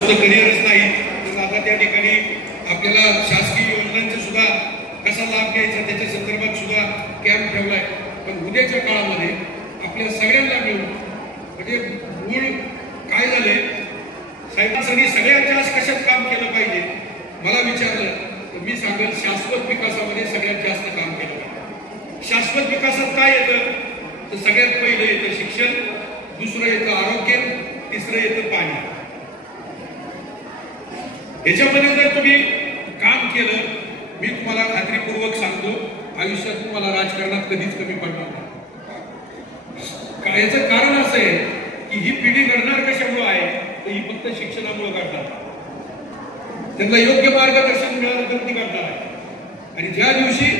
करिअरच नाही तर आता त्या ठिकाणी आपल्याला शासकीय योजनांचा सुद्धा कसा लाभ घ्यायचा त्याच्या संदर्भात सुद्धा कॅम्प ठेवलाय। पण उद्याच्या काळामध्ये आपल्या सगळ्यांना मिळून म्हणजे मूळ काय झाले साहेबांनी सगळ्यात जास्त कशात काम केलं पाहिजे मला विचारलं तर मी सांगेल शाश्वत विकासामध्ये सगळ्यात जास्त काम केलं पाहिजे। शाश्वत विकासात काय येतं तर सगळ्यात पहिलं येतं शिक्षण, दुसरं येतं आरोग्य, तिसरं येतं पाणी। याच्यामध्ये जर तुम्ही काम केलं मी तुम्हाला खात्रीपूर्वक सांगतो आयुष्यात तुम्हाला राजकारणात कधीच कमी पडणार नाही। याचं कारण असं आहे की ही पिढी घडणार कशामुळे आहे तर ही फक्त शिक्षणामुळे घडणार, त्यांना योग्य मार्गदर्शन मिळालं तर ती घडणार आहे। आणि ज्या दिवशी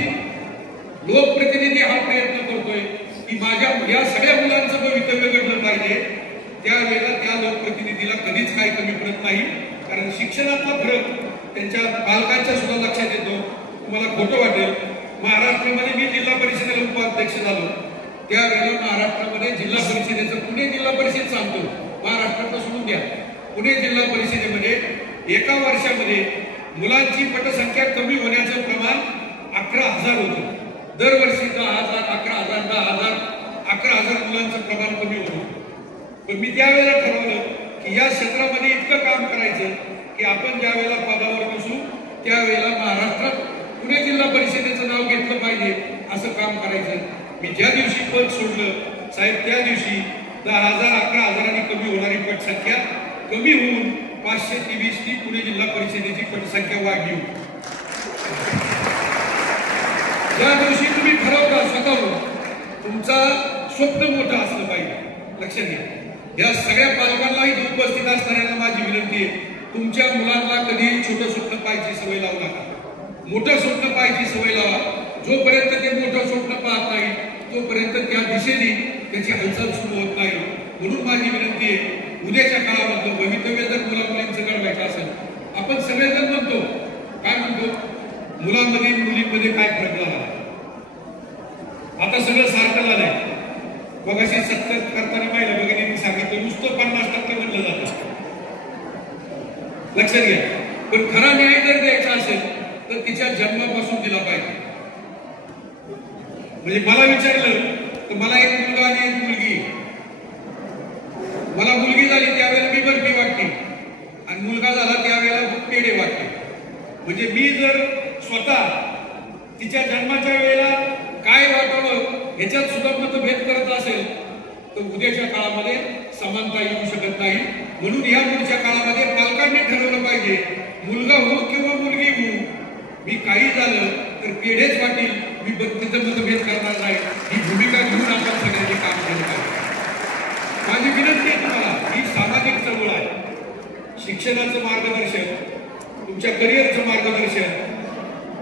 लोकप्रतिनिधी हा प्रयत्न करतोय की माझ्या या सगळ्या मुलांचं भवितव्य घडलं पाहिजे त्यावेळेला त्या लोकप्रतिनिधीला कधीच काही कमी पडत नाही। कारण शिक्षणातला फरक त्यांच्या पालकांच्या सुद्धा लक्षात येतो। तुम्हाला खोटं वाटेल महाराष्ट्रामध्ये मी जिल्हा परिषदेला उपाध्यक्ष झालो त्यावेळेला महाराष्ट्रामध्ये जिल्हा परिषदेचं पुणे जिल्हा परिषद सांगतो महाराष्ट्रात सोडून द्या पुणे जिल्हा परिषदेमध्ये एका वर्षामध्ये मुलांची पटसंख्या कमी होण्याचं प्रमाण 11,000 होतं। दरवर्षी 10,000 11,000 10,000 11,000 मुलांचं प्रमाण कमी होतं। पण मी त्यावेळेला ठरवलं की या क्षेत्रामध्ये इतकं काम करायचं की आपण ज्या वेळेला पदावर बसू त्यावेळेला महाराष्ट्रात पुणे जिल्हा परिषदेचं नाव घेतलं पाहिजे असं काम करायचं। मी ज्या दिवशी पद सोडलं साहेब त्या दिवशी 10,000 11,000 कमी होणारी पटसंख्या कमी होऊन 523 ती पुणे जिल्हा परिषदेची पटसंख्या वाढली। ज्या दिवशी तुम्ही ठरवता स्वतःहून तुमचा स्वप्न मोठं असलं पाहिजे लक्षात घ्या। या सगळ्या पालकांना इथे उपस्थित असणाऱ्यांना माझी विनंती आहे तुमच्या मुलांना कधी छोटं स्वप्न पाहायची सवय लावू नका, मोठं स्वप्न पाहायची सवय लावा। जोपर्यंत ते मोठं स्वप्न पाहत नाही तोपर्यंत त्या दिशेने त्याची हालचाल सुरू होत नाही। म्हणून माझी विनंती आहे उद्याच्या काळामध्ये भवितव्य जर मुलामुलींचं घडवायचं असेल आपण सगळेजण म्हणतो काय म्हणतो मुलांमध्ये मुलींमध्ये काय फरक झाला आता सगळं सारखं झालंय। मगाशी 70 करताना पाहिलं भगिनींनी सांगितलं नुसतं 50% म्हणलं जातं लक्षात घ्या। पण खरा न्याय जर द्यायचा असेल तर तिच्या जन्मापासून दिला पाहिजे। म्हणजे मला विचारलं तर मला एक मुलगा आणि एक मुलगी, मला मुलगी झाली त्यावेळेला मी बर्फी वाटली आणि मुलगा झाला त्यावेळेला पेढे वाटले। म्हणजे मी जर स्वतः तिच्या जन्माच्या वेळेला काय वाटावं ह्याच्यात सुद्धा मतभेद करत असेल तर उद्याच्या काळामध्ये समानता येऊ शकत नाही। म्हणून या पुढच्या काळामध्ये पालकांनी ठरवलं पाहिजे मुलगा हो किंवा मुलगी हो मी काही झालं तर पेढेच वाटेल मी तिथं मतभेद करणार नाही ही भूमिका घेऊन आपण सगळ्यांनी काम केलं पाहिजे। माझी विनंती आहे तुम्हाला ही सामाजिक चळवळ आहे। शिक्षणाचं मार्गदर्शन, तुमच्या करिअरचं मार्गदर्शन,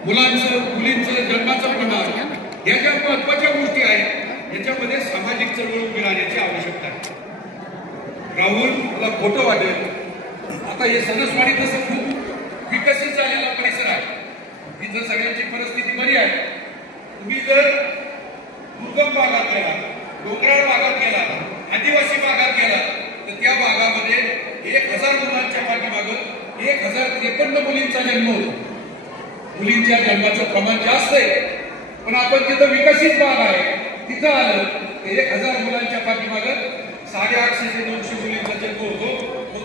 मुलांचं मुलींचं जन्माचं प्रमाण या ज्या महत्वाच्या गोष्टी आहेत याच्यामध्ये सामाजिक चळवळ उभी राहण्याची आवश्यकता आहे। राहुल मला खोटं वाटेल आता हे सणसवाडी तसं खूप विकसित झालेला परिसर आहे तिथं सगळ्यांची परिस्थिती बरी आहे। तुम्ही जर दुर्गम भागात गेला, डोंगराळ भागात गेला, आदिवासी भागात गेला तर त्या भागामध्ये 1,000 मुलांच्या पाठीमागं 1,053 मुलींचा जन्म होतो। मुलींच्या जन्माचं प्रमाण जास्त आहे पण आपण तिथं विकसित भाग आहे तिथं आलं तर 1,000 मुलांच्या पाठीमागं 850 ते 900 मुलींचा जन्म होतो।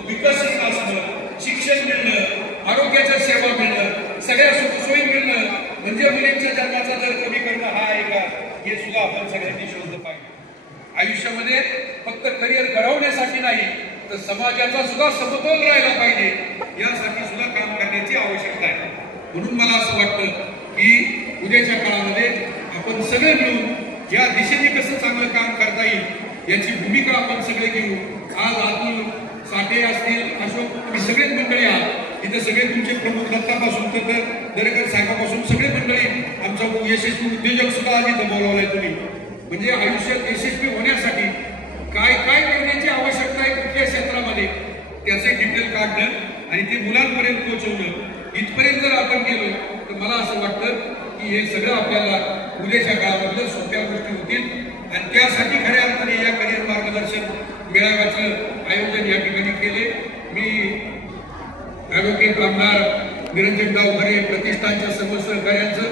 विकसित असणं, शिक्षण मिळणं, आरोग्याच्या सेवा मिळणं, सगळ्या सुखसोयी मिळणं म्हणजे मुलींच्या जन्माचा दर कमी करणं हा आहे का हे सुद्धा आपण सगळ्यांनी शोधलं पाहिजे। आयुष्यामध्ये फक्त करिअर घडवण्यासाठी नाही तर समाजाचा सुद्धा समतोल राहिला पाहिजे यासाठी सुद्धा काम करण्याची आवश्यकता आहे। म्हणून मला असं वाटतं की उद्याच्या काळामध्ये आपण सगळे मिळून या दिशेने कसं चांगलं काम करता येईल याची भूमिका आपण सगळे घेऊ। आज अतुल साठे असतील, अशोक, तुम्ही सगळेच मंडळी आहात इथे सगळे तुमचे प्रमुख दत्तापासून तर दरेकर साहेबापासून सगळे मंडळी आमचा यशस्वी उद्योजक सुद्धा आज इथं बोलावलाय तुम्ही। म्हणजे आयुष्यात यशस्वी होण्यासाठी काय काय करण्याची आवश्यकता आहे कुठल्या क्षेत्रामध्ये त्याचे डिटेल काढणं आणि ते मुलांपर्यंत पोहोचवणं इथपर्यंत जर आपण गेलो तर मला असं वाटतं की हे सगळं आपल्याला उद्याच्या काळामध्ये सोप्या गोष्टी होतील आणि त्यासाठी खऱ्या अर्थाने या करिअर मार्गदर्शन मेळाव्याचं आयोजन या ठिकाणी केले। मी ॲडव्होकेट आमदार निरंजनराव खरे प्रतिष्ठानच्या सर्व सहकार्यांचं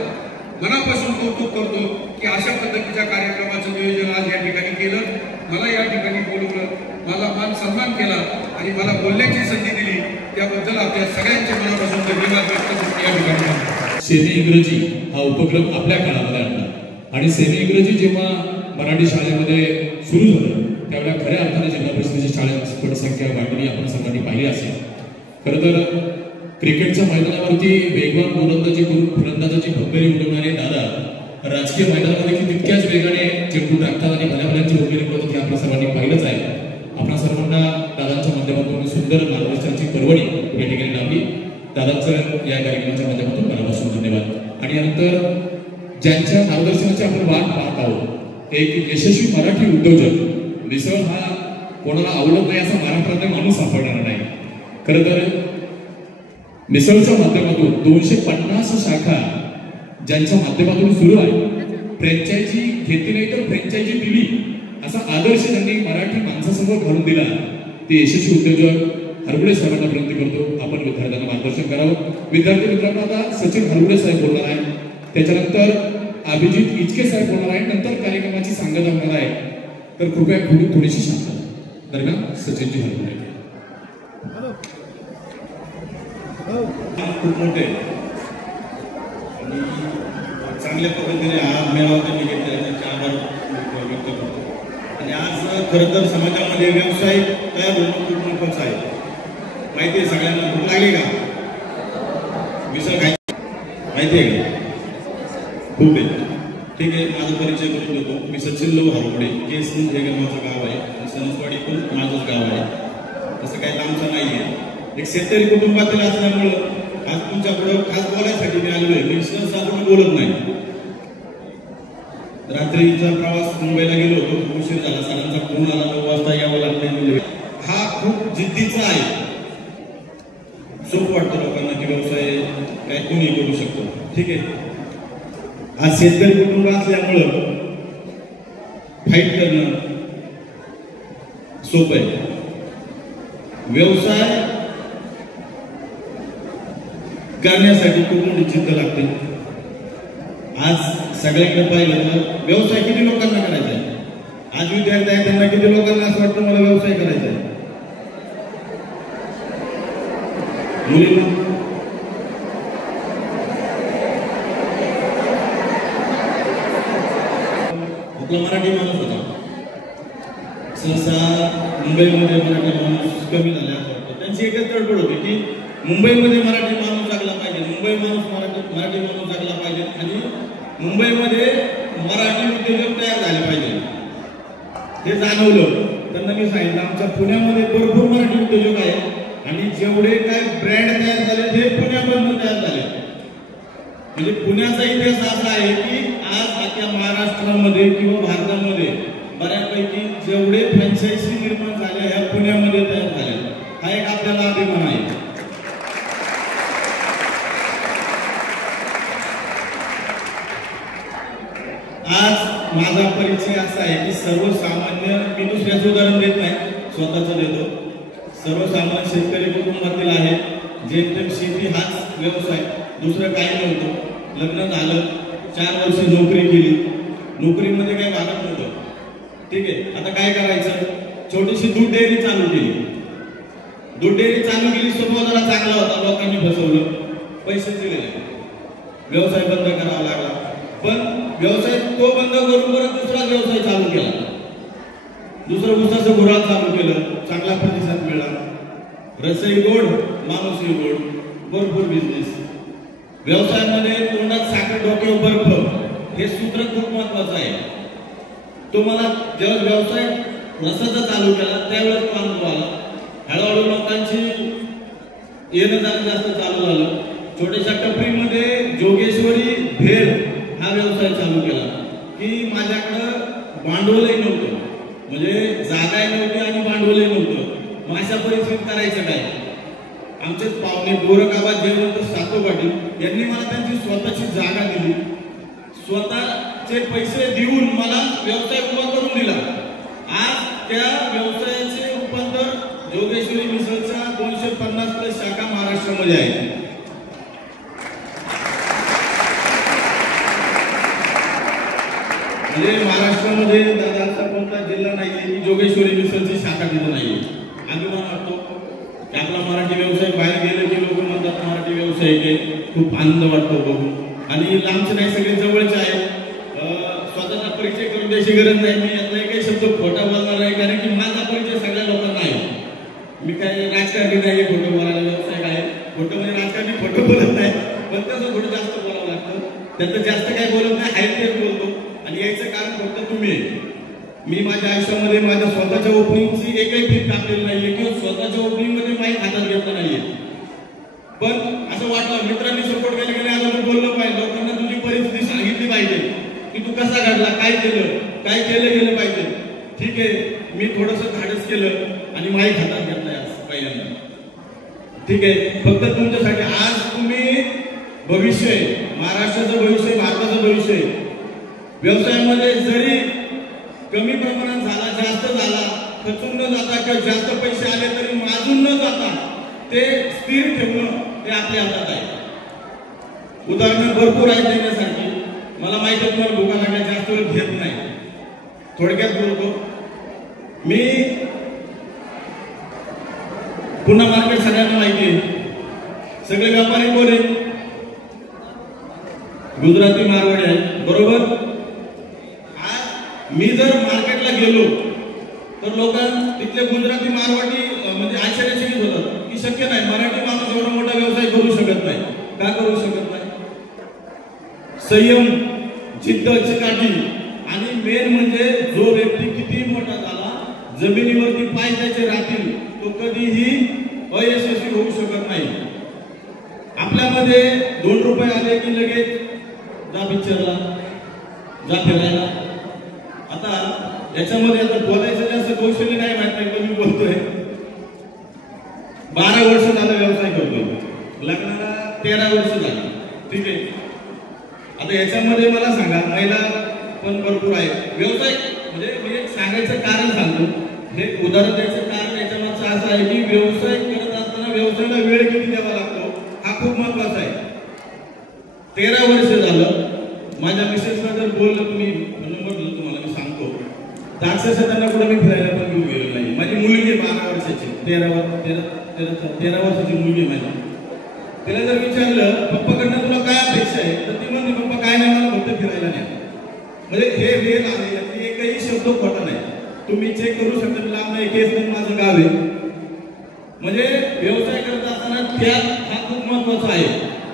मनापासून कौतुक करतो की अशा पद्धतीच्या कार्यक्रमाचं नियोजन आज या ठिकाणी केलं, मला या ठिकाणी बोलवलं, मला मान सन्मान केला आणि मला बोलण्याची संधी दिली, त्याबद्दल आपल्या सगळ्यांच्या मनापासून धन्यवाद व्यक्त करतो या ठिकाणी। सेमी इंग्रजी हा उपक्रम आपल्या काळामध्ये आणला आणि सेमी इंग्रजी जेव्हा मराठी शाळेमध्ये सुरू झालं त्यावेळेला खऱ्या अर्थाने जिल्हा परिषदेच्या शाळेत पटसंख्या वाढली आपण सर्वांनी पाहिली असेल। खरं तर क्रिकेटच्या मैदानावरती वेगवान गोलंदाजी करून फलंदाजाची भंबेरी उडवणारे दादा राजकीय मैदानामध्ये तितक्याच वेगाने चेंडू टाकतात आणि भल्याभल्यांची भंबेरी उडवतात हे आपण सर्वांनी पाहिलंच आहे। आपण सर्वांना दादांच्या माध्यमातून सुंदर मार्गदर्शनाची पर्वणी या ठिकाणी लावली। दादांचं या कार्यक्रमाच्या माध्यमातून मनापासून धन्यवाद। आणि यानंतर ज्यांच्या मार्गदर्शनाची आपण वाट पाहत आहोत एक यशस्वी मराठी उद्योजक, मिसळ हा कोणाला आवडत नाही असा महाराष्ट्रातला माणूस सापडणार नाही। खरं तर मिसळच्या माध्यमातून 250 शाखा ज्यांच्या माध्यमातून सुरू आहे, फ्रँचायझी घेतली नाही तर फ्रँचायझी दिली असा आदर्श त्यांनी मराठी माणसासमोर घालून दिला। ते यशस्वी उद्योजक हरगुडे साहेबांना विनंती करतो आपण विद्यार्थ्यांना मार्गदर्शन करावं। विद्यार्थी मित्रांनो आता सचिन हरगुडे साहेब बोलणार आहे, त्याच्यानंतर अभिजित इचके साहेब बोलणार आहे, नंतर कार्यक्रमाची सांगता होणार आहे। तर कृपया थोडीशी शांतता। दरम्यान सचिनजी हरगुडे खूप मोठे आणि चांगल्या पद्धतीने हा मेळावा त्यांनी घेतला त्यांचे आभार व्यक्त करतो। आणि आज खरं तर समाजामध्ये व्यवसाय तयार होणं खूप महत्त्वाचं आहे। माहिती आहे सगळ्यांना, भूक लागली का? मिसळ खायची माहिती आहे का? खूप आहे। ठीक आहे, माझा परिचय करून देतो। मी सचिन लव हरगुडे, केस हे माझं गाव आहे, सणसवाडी पण माझंच गाव आहे, तसं काही लांबचं नाही आहे। एक शेतकरी कुटुंबातील असल्यामुळं आज तुमच्याकडे खास बोलायसाठी मी आलोय। मी सहसा कोणी बोलत नाही। रात्रीचा प्रवास मुंबईला गेलो होतो, उशीर झाला, सरांचा फोन आला, 9 वाजता यावं लागतंय। हा खूप जिद्दीचा आहे। सोपं वाटतं लोकांना की व्यवसाय काय कोणी करू शकतो, ठीक आहे। आज शेतकरी कुटुंब असल्यामुळं फाईट करणं सोपं आहे। व्यवसाय करण्यासाठी खूप मोठी जिद्द लागते। आज सगळ्यांकडे पाहिलं तर व्यवसाय किती लोकांना करायचा आहे? आज विद्यार्थी आहेत त्यांना किती लोकांना असं वाटतं मला व्यवसाय करायचा आहे? मुलींना आपला मराठी माणूस होता, सहसा मुंबईमध्ये मराठी माणूस कमी झाले असं वाटतं। त्यांची एकच तडफड होती की मुंबईमध्ये मराठी माणूस जगला पाहिजे, मराठी माणूस जगला पाहिजे आणि मुंबईमध्ये मराठी उद्योजक तयार झाले पाहिजे। हे जाणवलं त्यांना मी सांगितलं आमच्या पुण्यामध्ये भरपूर मराठी उद्योजक आहेत आणि जेवढे काय ब्रँड तयार झाले ते पुण्यामधून तयार झाले। म्हणजे पुण्याचा इतिहास असा आहे की आज अख्ख्या महाराष्ट्रामध्ये किंवा भारतामध्ये बऱ्यापैकी जेवढे फ्रँचायझी निर्माण झाल्या ह्या पुण्यामध्ये तयार झाल्या। हा एक आपल्याला अभिमान आहे। आज माझा परिचय असा आहे की सर्वसामान्य, मी दुसऱ्याचं उदाहरण देत नाही, स्वतःचं देतो। सर्वसामान्य शेतकरी कुटुंबातील आहे, जेमतेम शेती हाच व्यवसाय, दुसरं काही नव्हतं। लग्न झालं, 4 वर्ष नोकरी केली, नोकरीमध्ये काही भागत नव्हतं, ठीक आहे। आता काय करायचं? छोटीशी दूध डेअरी चालू केली। दूध डेअरी चालू केली, स्वभाव जरा चांगला होता, लोकांनी फसवलं, पैसे दिले, व्यवसाय बंद करावा लागला। पण व्यवसाय तो बंद करून परत दुसरा व्यवसाय चालू केला, दुसरं उसाचं गुऱ्हाळ चालू केलं, चांगला प्रतिसाद मिळाला। रसही गोड, माणूसही गोड, भरपूर बिझनेस। व्यवसायामध्ये तोंडात साखर, डोक्यावर बर्फ, हे सूत्र खूप महत्वाचं आहे। तुम्हाला जेव्हा व्यवसाय रसाचा चालू केला त्यावेळेस तो अनुभव आला। हळूहळू लोकांची येणं जाणं जास्त चालू झालं। छोट्याशा टपरीमध्ये जोगेश्वरी भेळ हा व्यवसाय चालू केला की माझ्याकडं भांडवलही नव्हतं, म्हणजे जागाही नव्हती आणि भांडवलही नव्हतं। मग अशा परिस्थितीत करायचं काय? आमचेच पाहुणे गोरखाबाद जयवंत सातो पाटील यांनी मला त्यांची स्वतःची जागा दिली, स्वतःचे पैसे देऊन मला व्यवसाय उभा करून दिला। आज त्या व्यवसायाचे रूपांतर जोगेश्वरी मिसळच्या 250+ शाखा महाराष्ट्रात महाराष्ट्रामध्ये आहे. म्हणजे महाराष्ट्रामध्ये दादा असा कोणता जिल्हा नाहीये की जोगेश्वरी मिसळची शाखा तिथं नाहीये. अभिमान वाटतो की आपला मराठी व्यवसाय बाहेर गेले की लोक म्हणतात मराठी व्यवसाय खूप आनंद वाटतो बघून. आणि लांबचे नाही सगळे जवळचे आहेत. स्वतःचा परिचय करून द्यायची गरज नाही. मी यातला काही शब्द खोटा बोलणार नाही कारण की माझा परिचय सगळ्या लोकांना आहे. मी काय राजकारणी नाही खोटं बोलायला व्यवसाय आहे. खोटं म्हणजे राजकारणी खोटं बोलत नाही पण तसं थोडं जास्त बोलावं लागतं. त्याचं जास्त काय बोलत नाही आहे तेच बोलतो. आणि याचं कारण फक्त तुम्ही आहे. मी माझ्या आयुष्यामध्ये माझ्या स्वतःच्या ओपनिंगची एकही फीट टाकलेली नाहीये किंवा स्वतःच्या ओपनिंगमध्ये माहीत हातात घेतलं नाहीये. पण असं वाटलं मित्रांनी सपोर्ट केला गेले आता तू बोललं पाहिजे. लोकांना तुझी परिस्थिती सांगितली पाहिजे की तू कसा घडला काय केलं गेलं पाहिजे. ठीक आहे मी थोडंसं धाडस केलं आणि माहीत हातात घेतलाय आज पहिल्यांदा. ठीक आहे फक्त तुमच्यासाठी आज तुम्ही भविष्य महाराष्ट्राचं भविष्य भारताचं भविष्य व्यवसायामध्ये जरी कमी प्रमाणात झाला जास्त झाला खचून न जाता किंवा जास्त पैसे आले तरी माजून न जाता ते स्थिर ठेवणं हे आपल्या हातात आहे. उदाहरणं भरपूर आहेत देण्यासाठी. मला माहिती आहे तुम्हाला भूका लागल्या जास्त वेळ घेत नाही. थोडक्यात बोलतो मी. पुन्हा मार्केट सगळ्यांना माहिती आहे. सगळे व्यापारी कोण आहेत? गुजराती मारवाडी आहेत बरोबर. आज मी जर मार्केटला गेलो तर लोकांना तिथले गुजराती मारवाडी म्हणजे आश्चर्यचकित होतात की शक्य नाही मराठी माणूस एवढा मोठा व्यवसाय करू शकत नाही. का करू शकत नाही? संयम जिद्द चिकाटी आणि मेन म्हणजे जो व्यक्ती किती मोठा झाला जमिनीवरती पाय त्याचे राहतील तो कधीही अयशस्वी होऊ शकत नाही. आपल्यामध्ये 2 रुपये आले की लगेच जा पिक्चरला जा फिरायला. आता याच्यामध्ये आता बोलायचं जास्त कौशल्य नाही माहिती पण मी बोलतोय. 12 वर्ष झालं व्यवसाय करतोय. लग्नाला 13 वर्ष झाली. ठीक आहे. आता याच्यामध्ये मला सांगा महिला पण भरपूर आहे. व्यवसाय म्हणजे मी एक सांगायचं कारण सांगतो. हे उदाहरण द्यायचं कारण याच्यामागचं असं आहे की व्यवसाय करत असताना व्यवसायाला वेळ किती द्यावा लागतो हा खूप महत्वाचा आहे. 13 वर्ष झालं माझ्या मिसेसला जर बोललं तुम्ही नंबर दिला तुम्हाला मी सांगतो अक्षरशः त्यांना कुठे मी फिरायला पण घेऊन गेलो नाही. माझी मुलगी 12 वर्षाची 13 वर्षाची मुलगी माझी. तिला जर विचारलं पप्पाकडनं तुला काय अपेक्षा आहे तर ती म्हणते पप्पा काय नाही मला फक्त फिरायला नाही. म्हणजे हे वेळ आहे यातली एकही शब्द खोटा नाही. तुम्ही चेक करू शकता. लांब नाही केस नाही माझं गाव आहे. म्हणजे व्यवसाय करत असताना त्यात हा खूप महत्वाचा आहे.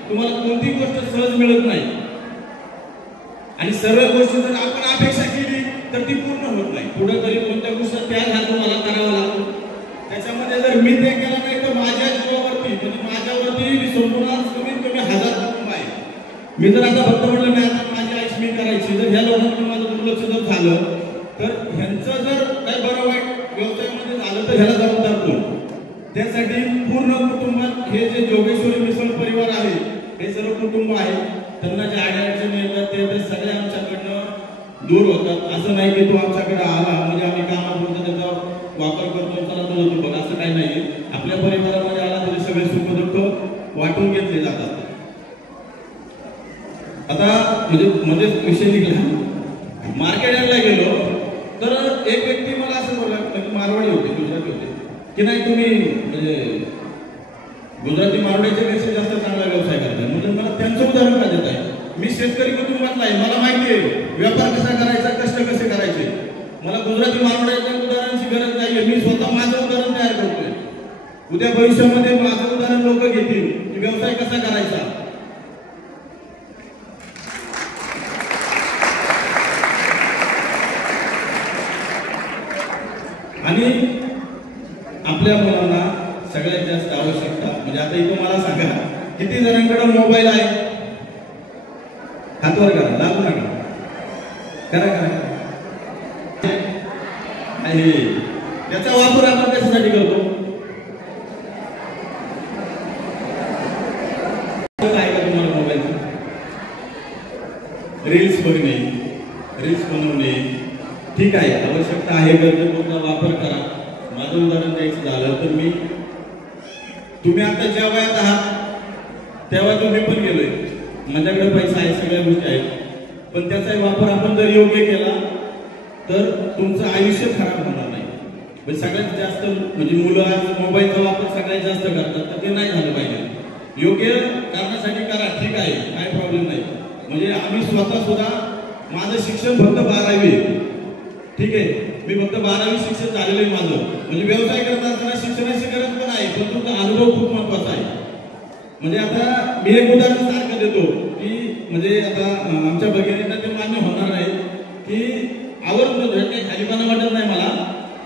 तुम्हाला कोणती गोष्ट सहज मिळत नाही आणि सर्व गोष्टी जर आपण अपेक्षा केली तर ती पूर्ण होत नाही. पुढे तरी कोणत्या गोष्टी त्याग हा तुम्हाला करावा लागतो. त्याच्यामध्ये जर मी ते केलं नाही तर माझ्या जीवावरती म्हणजे माझ्यावरती संपूर्ण कमीत कमी 1000 कुटुंब आहे. मी जर आता फक्त म्हटलं नाही आता माझी आईश मी करायची जर ह्या लोकांकडून माझं दुर्लक्ष जर झालं तर ह्यांचं जर काही बरं वाईट व्यवसायामध्ये झालं तर ह्याला जबाबदार कोण? त्यासाठी पूर्ण कुटुंबात हे जे जोगेश्वरी मिसळ परिवार आहे हे सर्व कुटुंब आहे. त्यांना ज्या अडचणी येतात ते सगळे आमच्याकडनं दूर होतात. असं नाही की तो आमच्याकडे आला म्हणजे आम्ही कामात बोलतो त्याचा वापर करतो चला तो बघ असं काही नाही. आपल्या परिवारामध्ये आला तरी सगळे सुख दुःख वाटून घेतले जातात. आता म्हणजे विषय निघाला. मार्केट यार्डला गेलो तर एक व्यक्ती मला असं बोलला मारवाडी होते गुजराती होते की नाही तुम्ही म्हणजे गुजराती मारवाडीच्या पेक्षा जास्त चांगला व्यवसाय करताय. म्हणजे मला त्यांचं उदाहरण का देत आहे. मी शेतकरी कुटुंबातला आहे. मला माहिती आहे व्यापार कसा करायचा कष्ट कसे करायचे. मला गुजराती मारवाड्याच्या उदाहरणाची गरज नाहीये. मी स्वतः माझं उदाहरण तयार करतोय. उद्या भविष्यामध्ये माझं उदाहरण लोक घेतील की व्यवसाय कसा करायचा. आणि आपल्या मुलांना सगळ्यात जास्त आवश्यकता म्हणजे आता इथं मला सांगा किती जणांकडे मोबाईल आहे. हातवर करा लागू नका करा याचा वापर आपण कशासाठी करतो. काय का तुम्हाला मोबाईलचा रील्स बनवणे ठीक आहे आवश्यकता आहे गरजेचा वापर करा. माझं उदाहरण द्यायचं झालं तर तुम्ही आता ज्या वयात आहात तेव्हा तुम्ही पण गेलोय, माझ्याकडे पैसा आहे, सगळ्या गोष्टी आहेत, पण त्याचा वापर आपण जर योग्य केला तर तुमचं आयुष्य खराब होणार नाही. पण सगळ्यात जास्त म्हणजे मुलं आज मोबाईलचा वापर सगळ्यात जास्त करतात, तर ते नाही झालं पाहिजे. योग्य कारणासाठी करा, ठीक आहे, काय प्रॉब्लेम नाही. म्हणजे आम्ही स्वतः सुद्धा माझं शिक्षण फक्त 12वी, ठीक आहे, मी फक्त 12वी शिक्षण झालेलं आहे माझं. म्हणजे व्यवसाय करत असताना शिक्षणाची गरज पण आहे, पण तुमचा अनुभव खूप महत्वाचा आहे. म्हणजे आता मी एक उदाहरण सारखं देतो की म्हणजे आता आमच्या भगिनींना ते मान्य होणार नाही की आवडतो काही खालीपणा वाटत नाही, मला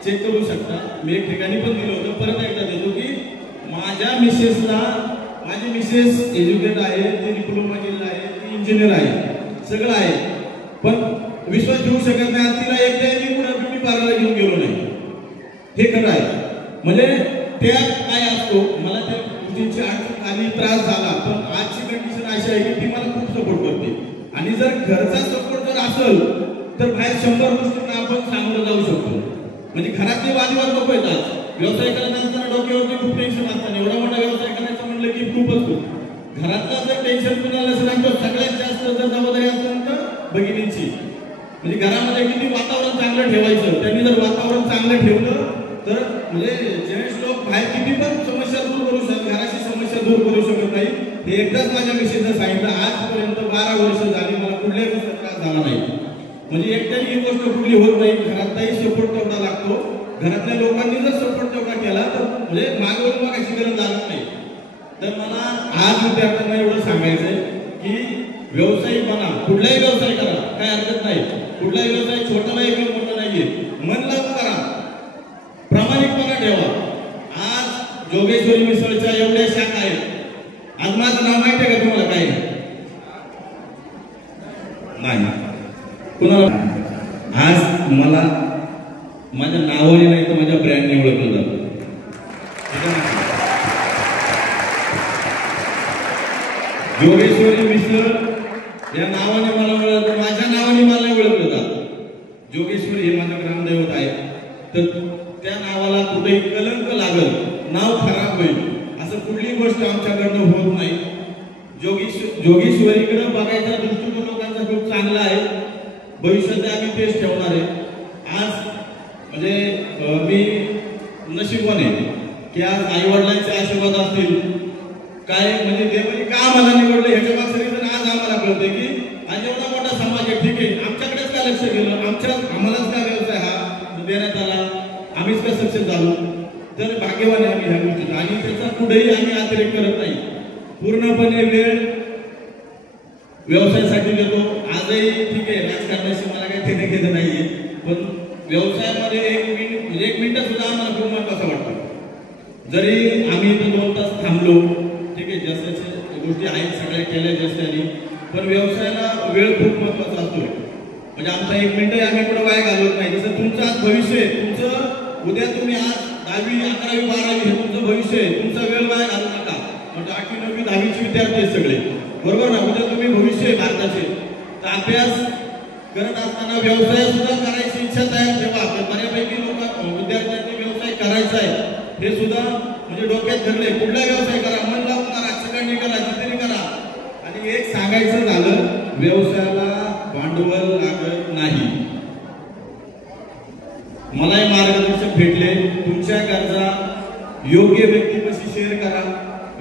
चेक करू शकता, मी एक ठिकाणी पण दिलं होतं, परत एकदा देतो की माझ्या मिसेसला, माझी मिसेस एज्युकेट आहे, ती डिप्लोमा केलेला आहे, ती इंजिनियर आहे, सगळं आहे, पण विश्वास ठेवू शकत नाही, तिला एकदा मी पुन्हा ब्युटी पार्लरला घेऊन गेलो नाही. हे खरं आहे. म्हणजे त्या काय असतो, मला त्या गोष्टींची अडचण आली, त्रास झाला, पण आजची कंडिशन अशी आहे की ती मला खूप सपोर्ट करते. आणि जर घरचा सपोर्ट जर असेल तर बाहेर 100 गोष्टींना आपण सामोरं जाऊ शकतो. म्हणजे घरातले वादविवाद नको येतात. व्यवसाय करत असताना डोक्यावरती खूप टेन्शन असतं, एवढा मोठा व्यवसाय करायचं म्हणलं की खूपच खूप घरातलं जर टेन्शन कुणाला नसेल तर सगळ्यात जास्त जर जबाबदारी असेल तर भगिनींची. म्हणजे घरामध्ये किती वातावरण चांगलं ठेवायचं, त्यांनी जर वातावरण चांगलं ठेवलं तर म्हणजे जेंट्स लोक बाहेर किती पण समस्या दूर करू शकतात, घराची समस्या दूर करू शकत नाही. हे एकदाच माझ्या मिसेसने सांगितलं, आजपर्यंत 12 वर्ष झाली मला कुठल्याही गोष्टीचा त्रास झाला नाही. म्हणजे एकट्याने ही गोष्ट कुठली होत नाही, घरातलाही सपोर्ट तेवढा लागतो, घरातल्या लोकांनी जर सपोर्ट तेवढा केला तर म्हणजे मागवून मागायची गरज लागत नाही. तर मला आज विद्यार्थ्यांना एवढं सांगायचंय की व्यवसायिक बना, कुठलाही व्यवसाय करा, काय हरकत नाही. कुठलाही व्यवसाय छोटा नाही किंवा मोठा नाहीये, मन लावून करा, प्रामाणिकपणा ठेवा. आज जोगेश्वरी मिसळच्या एवढ्या शाखा आहेत. आज माझं नाव माहिती आहे का तुम्हाला? काय नाही कुणाला? आज मला माझ्या नावाने नाही तर माझ्या ब्रँडने ओळखलं जातं. जोगेश्वरी मिसळ या नावाने मला ओळखलं, माझ्या नावाने मला ओळखलं जातं. जोगेश्वरी हे माझं ग्रामदैवत आहे, तर त्या नावाला कुठेही कलंक लागल, नाव खराब होईल असं कुठलीही गोष्ट आमच्याकडनं होत नाही. जोगेश्वरीकडे बघायचा दृष्टिकोन लोकांचा खूप चांगला आहे. भविष्यात आम्ही तेच ठेवणार आहे. आज म्हणजे मी नशीबवान आहे की आज आई वडिलांचे आशीर्वाद असतील, काय म्हणजे देवाने का आम्हाला निवडलं ह्याच्या मागचं रिझन आज आम्हाला कळतंय की आज एवढा मोठा समाज आहे, ठीक आहे, आमच्याकडेच का लक्ष गेलं, आम्हालाच का व्यवसाय हा देण्यात आला, आम्हीच का सक्सेस झालो, तर भाग्यवान आहे आम्ही ह्या गोष्टीत. आणि त्याचा कुठेही आम्ही अतिरेक करत नाही, पूर्णपणे वेळ व्यवसायासाठी देतो. आजही ठीक आहे, राजकारणाशी मला काही घेणं घेणं नाहीये, पण व्यवसायामध्ये एक मिनिट सुद्धा आम्हाला खूप महत्वाचा वाटतो. जरी आम्ही इथं 2 तास थांबलो, ठीक आहे, जास्तीच्या गोष्टी आहेत सगळ्या केल्या जास्त्याने, पण व्यवसायाला वेळ खूप महत्वाचा असतो. म्हणजे आमचा 1 मिनिटही आम्ही कुठं वाया घालवत नाही. जसं तुमचं आज भविष्य आहे, तुमचं उद्या तुम्ही आज 10वी 11वी 12वी हे तुमचं भविष्य आहे, तुमचा वेळ वाया घालू नका. म्हणजे 8वी 9वी 10वीचे विद्यार्थी आहेत सगळे, बरोबर ना? उद्या तुम्ही भविष्य आहे भारताचे, तर अभ्यास करत असताना व्यवसाय सुद्धा करायची इच्छा तयार ठेवा. बऱ्यापैकी लोक विद्यार्थ्यांनी व्यवसाय करायचा आहे हे सुद्धा म्हणजे डोक्यात धरले, कुठला व्यवसाय करा, मन लावून करा, सगळ्यांनी करा, जिथे करा. आणि एक सांगायचं झालं, व्यवसायाला भांडवल लागत नाही. मलाही मार्गदर्शक भेटले, तुमच्या गरजा योग्य व्यक्तीपाशी शेअर करा,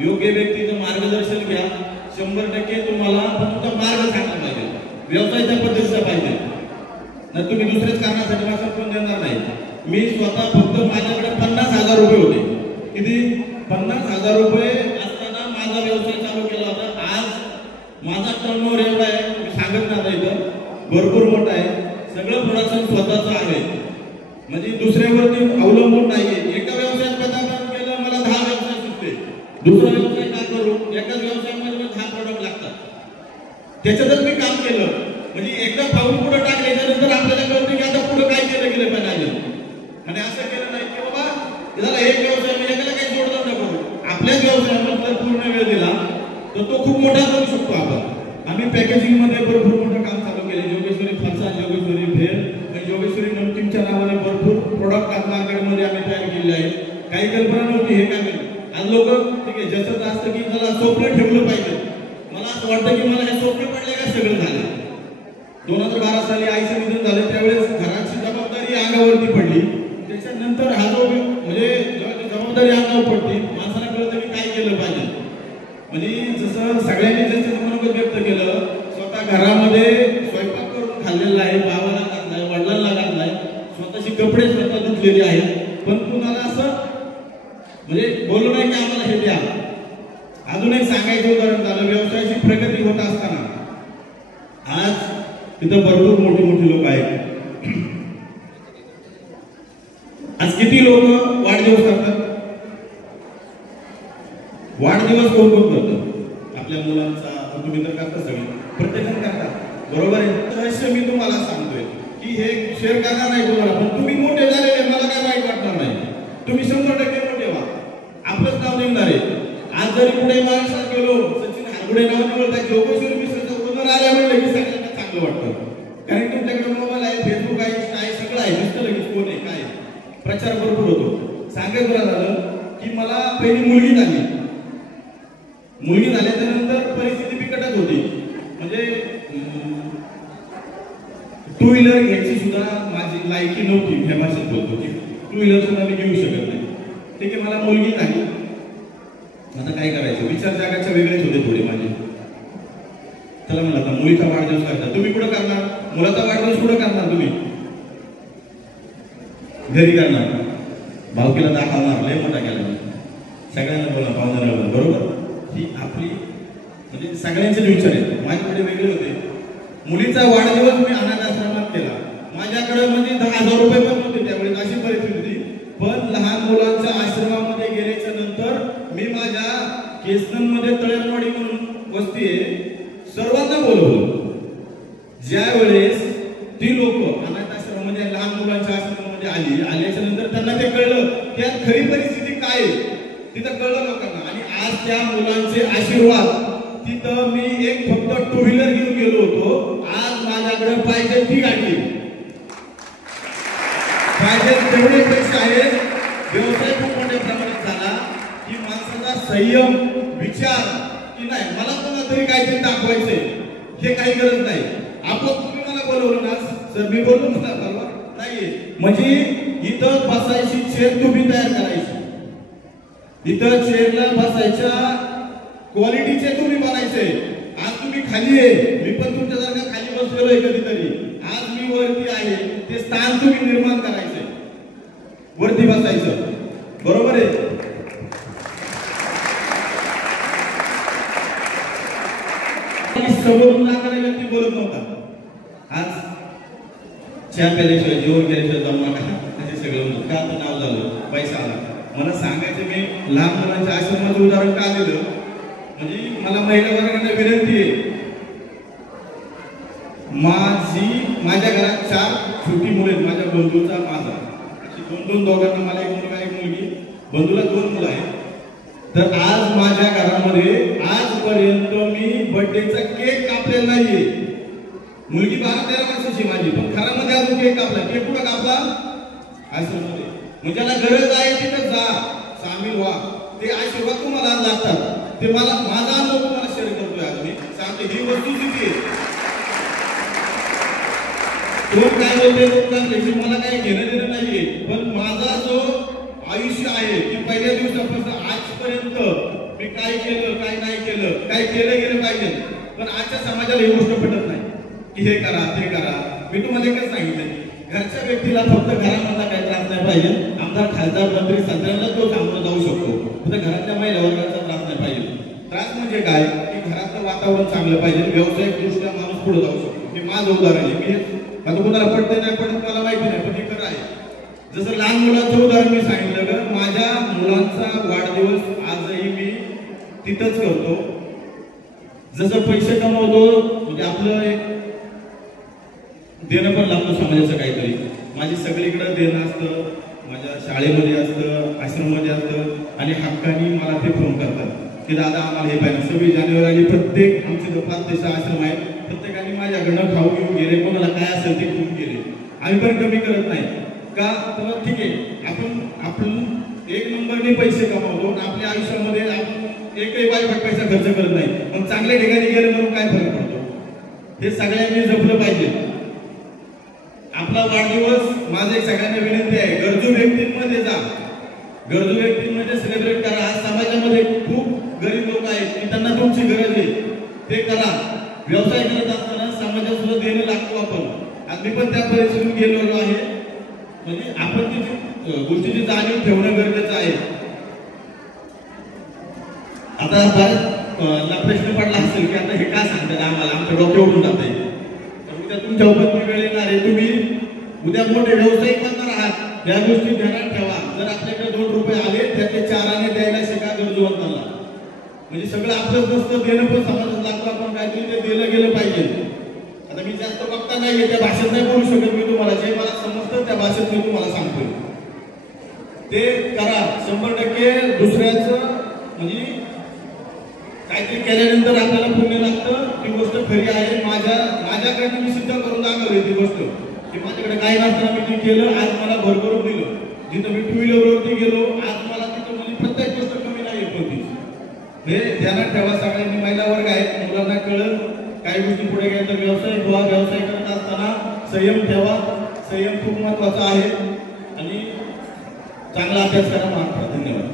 योग्य व्यक्तीचं मार्गदर्शन घ्या. 100% तुम्हाला तुमचा मार्ग चांगला पाहिजे, व्यवसाय त्या पद्धतीचा पाहिजे ना. तुम्ही दुसऱ्याच कारणासाठी मला पण देणार नाही. मी स्वतः फक्त माझ्याकडे 50,000 रुपये होते. किती? 50,000 रुपये असताना माझा व्यवसाय चालू केला होता. आज माझा टर्नओव्हर एवढा आहे, मी सांगत नाही इथं, भरपूर मोठा आहे. सगळं प्रोडक्शन स्वतःचं आहे, म्हणजे दुसऱ्यावरती अवलंबून नाहीये. एका व्यवसायात पदार्पण केलं, मला 10 व्यवसाय सुचले. दुसरा व्यवसाय काय करू, एकाच व्यवसायामध्ये 10 प्रोडक्ट लागतात. त्याच्यातच मी काम केलं. म्हणजे एकदा पाऊल पुढे टाकल्याच्यानंतर आपल्याला कळतं की आता पुढे काय केलं गेलं पाहिजे. आणि असं केलं नाही की बाबा त्याला एक व्यवसाय म्हणजे एकाला काही जोडलं नको. आपल्याच व्यवसायामध्ये पूर्ण वेळ दिला तर तो खूप मोठा करू शकतो आपण. आम्ही पॅकेजिंग मध्ये भरपूर मोठं काम चालू केले. जोगेश्वरी फरसाण, जोगेश्वरी भेळ आणि जोगेश्वरी नमकीनच्या नावाने भरपूर प्रोडक्ट आज मार्केटमध्ये आम्ही तयार केले आहेत. काही कल्पना नव्हती हे काय. आज लोक ठीक आहे जसं असतं की मला स्वप्न ठेवलं पाहिजे. मला असं वाटतं की मला हे स्वप्न पडले काय सगळं झालं. 2012 साली आईचं निधन झालं त्यावेळेस घराची जबाबदारी अंगावरती पडली. त्याच्यानंतर हा जो म्हणजे जबाबदारी अंगावर पडते माणसाला कळतं की काय केलं पाहिजे. म्हणजे जसं सगळ्यांनी त्यांचं मनोगत व्यक्त केलं स्वतः घरामध्ये स्वयंपाक करून खाल्लेला आहे, भावाला घातलाय, वडिलांना घातलाय, स्वतःची कपडे स्वतः धुतलेले आहेत, पण कुणाला असं म्हणजे बोललो नाही की आम्हाला हे द्या. अजून एक सांगायचं उदाहरण झालं व्यवसायाची प्रगती होत असताना आज तिथं भरपूर मोठी मोठी लोक आहेत. आज किती लोक वाढदिवस करतात. वाढदिवस कोण कोण करतात आपल्या मुलांचा तुम्ही तर करता सगळे प्रत्येकजण करतात बरोबर आहे. रहस्य मी तुम्हाला सांगतोय की हे शेअर करणार नाही तुम्हाला पण तुम्ही मोठे झालेले मला काय वाईट वाटणार नाही. तुम्ही 100% मोठे व्हा आपलंच नाव निघणार आहे. आज जरी पुढे महाराष्ट्रात गेलो सचिन हारगुडे नाव निवडतात जोगेश्वरी मिश्रचं ओनर आल्यामुळे लगेच सगळ्यांना चांगलं वाटतं कारण तुमच्याकडे मोबाईल आहे फेसबुक आहे काय सगळं आहे दिसतं लगेच कोण आहे काय प्रचार भरपूर होतो. सांगायचं झालं की मला पहिली मुलगी झाली. मुलगी झाल्यानंतर परिस्थिती बिकटच होती. म्हणजे टू व्हीलर घ्यायची सुद्धा माझी लायकी नव्हती. हे भाषेत बोलतो की टू व्हीलर सुद्धा मी घेऊ शकत नाही. ठीक आहे मला मुलगी झाली आता काय करायचं विचार जगाच्या वेगळेच होते थोडे माझे. चला म्हणलं आता मुलीचा वाढदिवस करता तुम्ही कुठं करणार मुलाचा वाढदिवस कुठं करणार तुम्ही घरी करणार भावकीला दाखवणार लय मोठा केला सगळ्यांना बोला पाहुण्याला बरोबर. ही आपली म्हणजे सगळ्यांचे विचार आहेत. माझ्याकडे वेगळे होते. मुलीचा वाढदिवस मी अनाथ आश्रमात केला. माझ्याकडे म्हणजे 10,000 रुपये पण नव्हते त्यावेळेस अशी परिस्थिती होती. पण लहान मुलांच्या आश्रमामध्ये गेल्याच्या नंतर मी माझ्या केसनमध्ये तळेवाडी म्हणून वस्ती आहे सर्वांना बोलवलं. ज्या वेळेस ती लोक अनाथ आश्रमामध्ये लहान मुलांच्या आश्रमामध्ये आल्याच्या नंतर त्यांना ते कळलं की यात खरी परिस्थिती काय आहे तिथं कळलं लोकांना. आणि आज त्या मुलांचे आशीर्वाद तिथं मी एक फक्त टू व्हीलर घेऊन गेलो होतो. आज माझ्याकडे पाहिजे ती गाडी पाहिजे तेवढे पैसे आहेत. व्यवसाय खूप मोठ्या प्रमाणात झाला की माणसाचा संयम विचार की नाही मला कोणा तरी काहीतरी दाखवायचंय हे काही गरज नाही. आपण तुम्ही मला बोलवलं ना सर मी बोललो ना बरोबर नाहीये म्हणजे इथं बसायची चेअर तुम्ही तयार करायची. इथं चेअरला बसायच्या क्वालिटीचे तुम्ही बनायचे. आज तुम्ही खाली आहे मी पण तुमच्यासारखा खाली बसलेलो आहे कधीतरी. आज मी वरती आहे ते स्थान तुम्ही निर्माण करायचे वरती बसायचं बरोबर आहे. समोरून जाणारा व्यक्ती बोलत नव्हता. आज चहा प्याल्याशिवाय जेवण केल्याशिवाय जाऊ नका असे सगळं का आता नाव झालं पैसा आला. मला सांगायचं मी लहान मुलांच्या आश्रमाचं उदाहरण का दिलं म्हणजे मला महिला वर्गाने विनंती आहे. माझ्या घरात 4 छोटी मुलं आहेत. माझ्या बंधूचा माझा अशी 2-2 दोघांना मला एक मुलगा एक मुलगी बंधूला 2 मुलं आहेत. तर आज माझ्या घरामध्ये आजपर्यंत मी बर्थडेचा केक कापलेला नाहीये. मुलगी 12-13 वर्षाची माझी पण घरामध्ये अजून केक कापला. केक कुठं कापला आश्रमामध्ये. म्हणजे ज्याला गरज आहे तिथं जा सामील व्हा. ते आशीर्वाद तुम्हाला लागतात. ते मला माझा अनुभव तुम्हाला शेअर करतोय. आज मी सांगते ही वस्तू किती कोण काय बोलते मला काही घेणं देणं नाहीये. पण माझा जो आयुष्य आहे की पहिल्या दिवसापासून आजपर्यंत मी काय केलं काय नाही केलं काय केलं गेलं पाहिजे. पण आजच्या समाजाला ही गोष्ट पटत नाही की हे करा ते करा. मी तुम्हाला एकच सांगितलं घरच्या व्यक्तीला फक्त घरामधला काही त्रास नाही पाहिजे. आमदार खासदार मंत्री संत्र्यांना तो सामोरं जाऊ शकतो फक्त घरातल्या महिला वर्गाचा त्रास नाही पाहिजे. त्रास म्हणजे काय की घरातलं वातावरण चांगलं पाहिजे. व्यावसायिक दृष्ट्या माणूस पुढे जाऊ शकतो. हे माझं उदाहरण आहे. मी आता कोणाला पडते नाही पडत मला माहिती नाही पण हे खरं आहे. जसं लहान मुलांचं उदाहरण मी सांगितलं माझ्या मुलांचा वाढदिवस आजही मी तिथंच करतो. जसं पैसे कमवतो म्हणजे आपलं एक देणं पण लागतो समाजाचं काहीतरी. माझी सगळीकडे देणं असतं माझ्या शाळेमध्ये असतं आश्रममध्ये असतं आणि हक्कानी मला ते फोन करतात की दादा आम्हाला हे पाहिजे. 26 जानेवारी प्रत्येक आमचे जो 5 देश आश्रम आहे प्रत्येकाने माझ्याकडनं खाऊ घेऊन गेले कोणाला काय असेल ते घेऊन गेले. आम्ही पण कमी करत नाही का तर ठीक आहे आपण एक नंबरने पैसे कमावतो आणि आपल्या आयुष्यामध्ये आपण एकही वाईट पैसा खर्च करत नाही, मग चांगल्या ठिकाणी गेले म्हणून काय फरक पडतो? हे सगळ्यांनी जपलं पाहिजे. आपला वाढदिवस माझं एक सगळ्यांना विनंती आहे, गरजू व्यक्तींमध्ये जा, गरजू व्यक्तींमध्ये सेलिब्रेट करा. आज समाजामध्ये खूप गरीब लोक आहेत की त्यांना तुमची गरज आहे, ते करा. व्यवसाय करत असताना समाजात सुद्धा देणं लागतो आपण. आज मी पण त्या परिस्थितीतून गेलेलो आहे. म्हणजे आपण ती गोष्टीची जाणीव ठेवणं गरजेचं आहे. आता बऱ्याच प्रश्न पडला असेल की आता हे काय सांगतात आम्हाला, आमच्या डोक्यावरून जात आहे. उद्या तुमच्या उपस्थित वेळ येणार आहे, तुम्ही उद्या मोठे व्यावसायिक बनणार आहात, या गोष्टी ध्यानात ठेवा. जर आपल्याकडे 2 रुपये आले त्यातले 4 आणे द्यायला शिका गरजूवंतांना. म्हणजे सगळं आपलंच नसतं, देणं पण समाजात लागतं, आपण काहीतरी ते दिलं गेलं पाहिजे. आता मी जास्त वक्ता नाहीये, त्या भाषेत नाही बोलू शकत मी तुम्हाला, जे मला समजतं त्या भाषेत मी तुम्हाला सांगतोय. ते करा 100%. दुसऱ्याचं म्हणजे काहीतरी केल्यानंतर आपल्याला पुण्य लागतं, ती गोष्ट खरी आहे. माझ्याकडे मी सिद्ध करून दाखवली ती गोष्ट की माझ्याकडे काही नसताना मी ते केलं, आज मला भरभरून दिलं. जिथं मी 2 व्हीलरवरती गेलो, आज मला तिथं म्हणजे प्रत्येक गोष्ट कमी नाही येत होती. हे ध्यानात ठेवा सगळ्यांनी. महिला वर्ग आहेत, मुलांना कळलं काही गोष्टी पुढे गेल्या तर व्यवसाय व्हा. व्यवसाय करत असताना संयम ठेवा, संयम खूप महत्वाचा आहे. आणि चांगला अभ्यास करा. महाराष्ट्र धन्यवाद.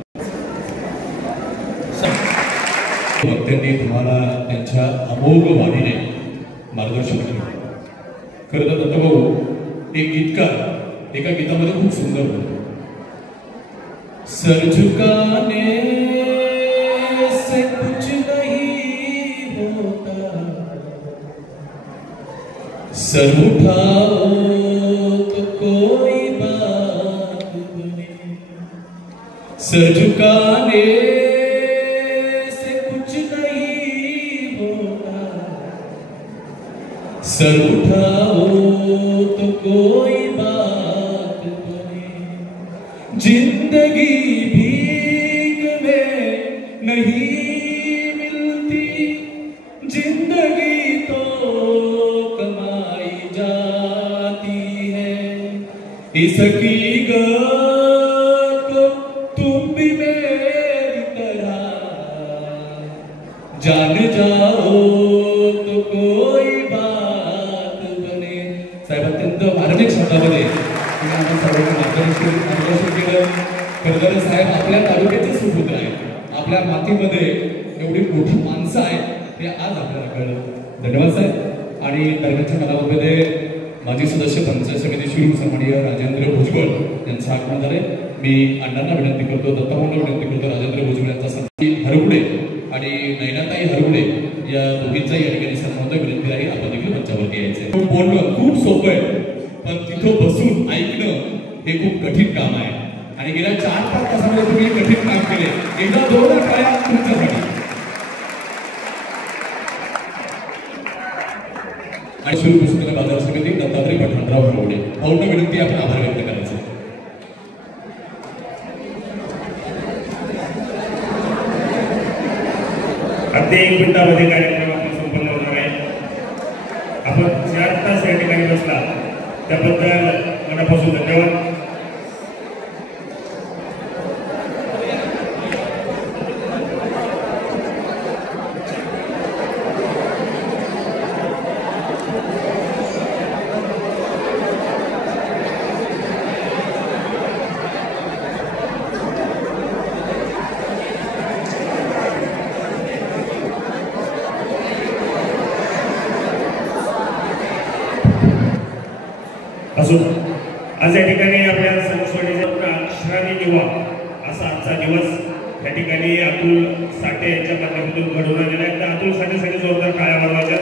वक्त्यांनी तुम्हाला त्यांच्या अमोघ वाणीने मार्गदर्शन केलं. खरं तर दत्तभाऊ एक गीतकार एका गीतामध्ये खूप सुंदर होतो. सर झुकाने से कुछ नहीं होता, सर उठाओ तो कोई बात बने. सर झुकाने सर उठाओ तो कोई बात बने. जिंदगी भीख में नहीं मिलती, जिंदगी तो कमाई जाती है. इस हकीकत को तुम भी मेरी तरह जान जाओ तो कोई मार्मिक शब्दामध्ये आपण सर्वांना मार्गदर्शन केलं. खरं साहेब आपल्या तालुक्याचे सुपुत्र आहेत, आपल्या मातीमध्ये एवढी मोठी माणसं आहेत हे आज आपल्याला कळलं. धन्यवाद साहेब. आणि दरम्यानच्या कालावधीमध्ये माजी सदस्य पंचायत समिती शिरूर सन्माननीय राजेंद्र भुजबळ यांचं आगमन झाले. मी अण्णांना विनंती करतो, दत्ताभाऊंना विनंती करतो, राजेंद्र भुजबळ यांचा सन्मान हरगुडे आणि नैनाताई हरगुडे या दोघींचा या ठिकाणी सन्मान विनंती आहे. आपण देखील मंचावरती यायचे. बोलणं खूप सोपं आहे, पण तिथं बसून ऐकणं हे खूप कठीण काम आहे. आणि गेल्या 4-5 तासामध्ये तुम्ही कठीण काम केले. एकदा 2 टाळ्या तुमच्यासाठी. आणि शिरूर पुस्तक बाजार समिती दत्तात्रय पठाणराव हरगुडे भाऊंना विनंती आपण आभार व्यक्त करायचे. अगदी 1 मिनिटामध्ये कार्यक्रम आपला संपन्न होणार आहे. आपण 4 तास या ठिकाणी बसला त्याबद्दल मनापासून धन्यवाद. आज या ठिकाणी आपल्या संस्वाडीचा अक्षराने निवा असा आजचा दिवस या ठिकाणी अतुल साठे यांच्या माध्यमातून घडवून आलेला आहे. तर अतुल साठेसाठी जोरदार टाळ्या वाजवायच्या.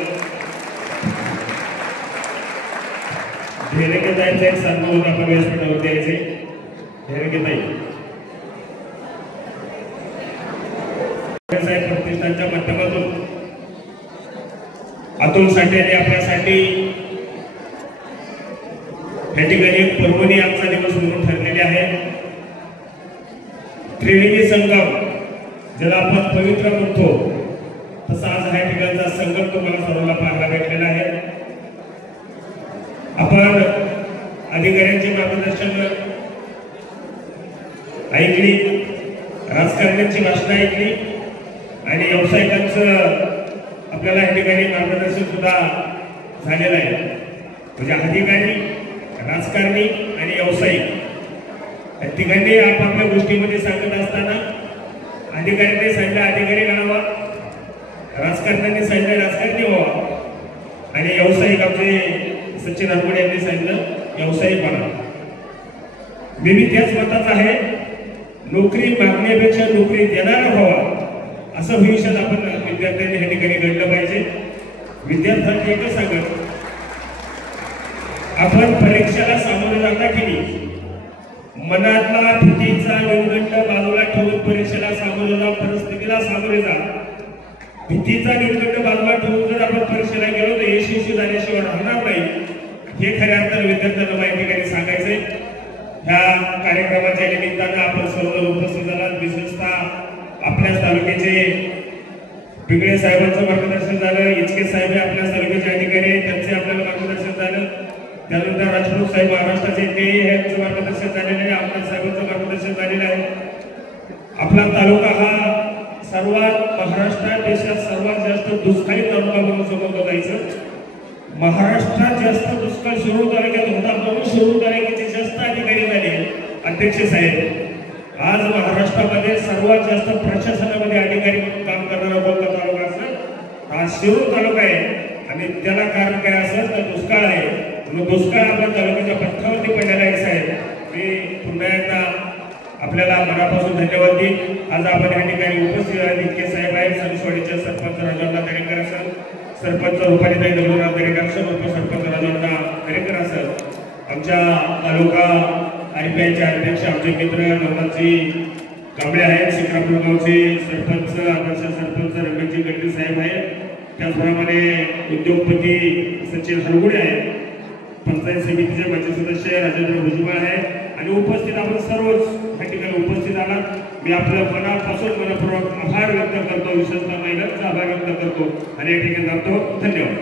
धैर्यताईंचा एक सन्मान होता, आपण व्यासपीठावरती यायचे. धैर्यताई साहेब प्रतिष्ठानच्या माध्यमातून अतुल साठे यांनी आपल्यासाठी या ठिकाणी एक पर्वणी आजचा दिवस म्हणून ठरलेले आहे. त्रिवेणी संगम ज्याला आपण पवित्र म्हणतो तसा आज हा ठिकाणचा संगम तुम्हाला सर्वांना पाहायला भेटलेला आहे. आपण अधिकाऱ्यांचे मार्गदर्शन ऐकली. राजकारण्यांची भाषणं ऐकली आणि व्यावसायिकांचं आपल्याला या ठिकाणी मार्गदर्शन सुद्धा झालेलं आहे. म्हणजे अधिकारी, राजकारणी आणि व्यावसायिक या तिघांनी आपापल्या गोष्टीमध्ये सांगत असताना अधिकाऱ्यांनी सांगितलं अधिकारी गणावा, राजकारण्यांनी सांगितलं राजकारणी व्हावा आणि व्यावसायिक आमचे सचिन हरगुडे यांनी सांगितलं व्यावसायिक बना. मी त्याच मताचा आहे, नोकरी मागण्यापेक्षा नोकरी देणारा व्हावा असं भविष्यात आपण विद्यार्थ्यांनी या ठिकाणी घडलं पाहिजे. विद्यार्थ्यांनी एकच सांगत, आपण परीक्षेला सामोरे जाता की नाही, मनातला भीतीचा न्यूनगंड बाजूला ठेवून परीक्षेला सामोरे जा, परिस्थितीला सामोरे जा. भीतीचा न्यूनगंड बाजूला ठेवून जर आपण परीक्षेला गेलो तर यशस्वी झाल्याशिवाय राहणार नाही, हे खऱ्या अर्थाने विद्यार्थ्यांना या ठिकाणी सांगायचंय. ह्या कार्यक्रमाच्या निमित्तानं आपण सर्व उपस्थित झालात. विशेषतः आपल्याच तालुक्याचे पिंगळे साहेबांचं मार्गदर्शन झालं, इचके साहेब आपल्याच तालुक्याचे अधिकारी आहेत, त्यांचे आपल्याला मार्गदर्शन झालं. त्यानंतर राजपूत साहेब महाराष्ट्राचे यांचं मार्गदर्शन झालेलं आहे, आमदार साहेबांचं मार्गदर्शन झालेलं आहे. आपला तालुका हा सर्वात महाराष्ट्रात देशात सर्वात जास्त दुष्काळी तालुका म्हणून समजलं जायचं. महाराष्ट्रात जास्त दुष्काळ शिरूर तालुक्यात होता म्हणून शिरूर तालुक्याचे जास्त अधिकारी झाले अध्यक्ष साहेब. आज महाराष्ट्रामध्ये सर्वात जास्त प्रशासनामध्ये अधिकारी म्हणून काम करणारा कोणता तालुका असेल हा शिरूर तालुका आहे. आणि त्याला कारण काय असेल तर दुष्काळ आहे. दुष्काळ आपल्या तालुक्याच्या पथकावरती पडलेला आहे. साहेब मी पुन्हा एकदा आपल्याला मनापासून धन्यवाद देईन. आज आपण या ठिकाणी उपस्थित आहेत इतके साहेब आहेत, सरस्वडीचे सरपंच राजांना दरेकर असेल, सरपंच रुपालीताई दगडूराव दरेकर असेल, उपसरपंच राजांना दरेकर असेल, आमच्या तालुका आरपीआयचे अध्यक्ष आमचे मित्र नवनाथजी कांबळे आहेत, शिक्रापूर गावचे सरपंच आदर्श सरपंच रमेशजी गडकरी साहेब आहेत, त्याचप्रमाणे उद्योगपती सचिन हरगुडे आहेत, पंचायत समितीचे माजी सदस्य राजेंद्र भुजबळ आहे आणि उपस्थित आपण सर्वच या ठिकाणी उपस्थित आलात. मी आपल्या मनापासून मनपूर्वक आभार व्यक्त करतो, विशेषतः महिलांचा आभार व्यक्त करतो आणि या ठिकाणी जातो. धन्यवाद.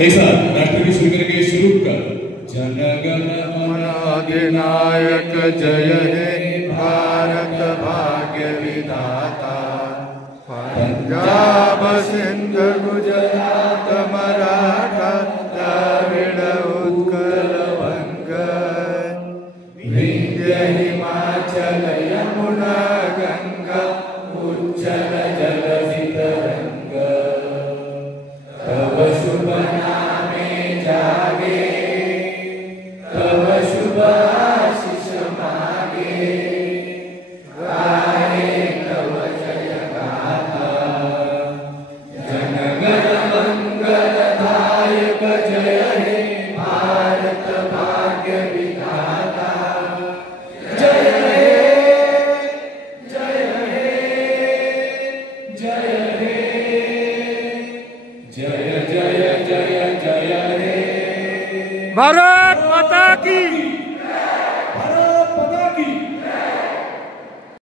राष्ट्रगीत सुरू करके शुरू कर. जनगण मन अधिनायक जय हे भारत भाग्य विधाता. पंजाब सिंध गुजरात मराठा द्राविड उत्कल वंग. विंध्य हिमाचल यमुना गंगा उच्चल जलधि तरंग. तव शुभ नामे जागे, तव शुभ आशीष मागे. गाये तव जय गाथा. जनगण मंगलदायक जय हे भारत भाग्य विधाता. जय हे, जय हे, जय हे. जय जय जय जय हे. भारत